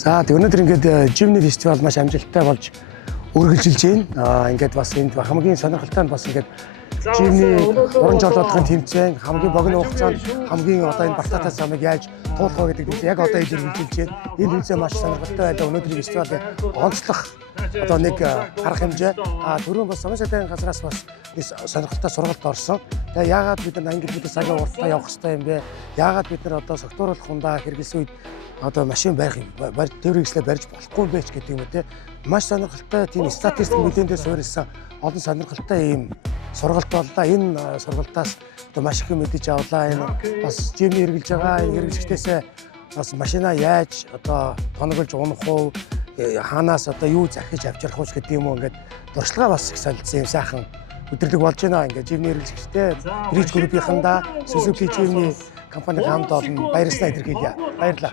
За өнөөдөр ингээд Jimny фестивал маш амжилттай болж үргэлжилж байна. Ингээд бас энд хамгийн сонирхолтой нь бас ингээд Jimny уран жолоодохын тэмцээн хамгийн богино хугацаанд хамгийн одоо энэ бартаатай замыг яаж туулах вэ гэдэг нь яг одоо илэрхийлж байна. Энэ үнцээ маш сонирхолтой байлаа. Өнөөдрийн фестивалийн онцлог одоо нэг арга хэмжээ. Түрүүн бас Самын сайдын газраас бас сонирхолтой сургалт орсон. Тэгээ яагаад бид нар англи хэлний цагаа уртаа явах хэрэгтэй юм бэ? Яагаад бид нар одоо согтууруулах хундаа хэрэгэлсэн үед одоо машин барих тээврийгслээ барьж болохгүй юм бэ ч гэдэг юм уу те. Маш сонирхолтой тийм статистик мэдээндээ суурилсан олон сонирхолтой ийм сургалт боллоо. Энэ сургалтаас одоо маш их мэдэж авлаа. Энэ бас Jimny хэрэгжилж байгаа энэ хэрэгжигчдээсээ бас машина яаж одоо тоноглож унах уу, хаанаас одоо юу захиж авчрах уу гэдэг юм уу ингээд дуршлага бас их солилцсон юм сайхан өдөрлөг болж байна. Ингээд Jimny хэрэгжилжтэй Bridge Group-ийнхандаа Suzuki Jimny компани хамт олон баярлалаа илэрхийлье. Баярлалаа.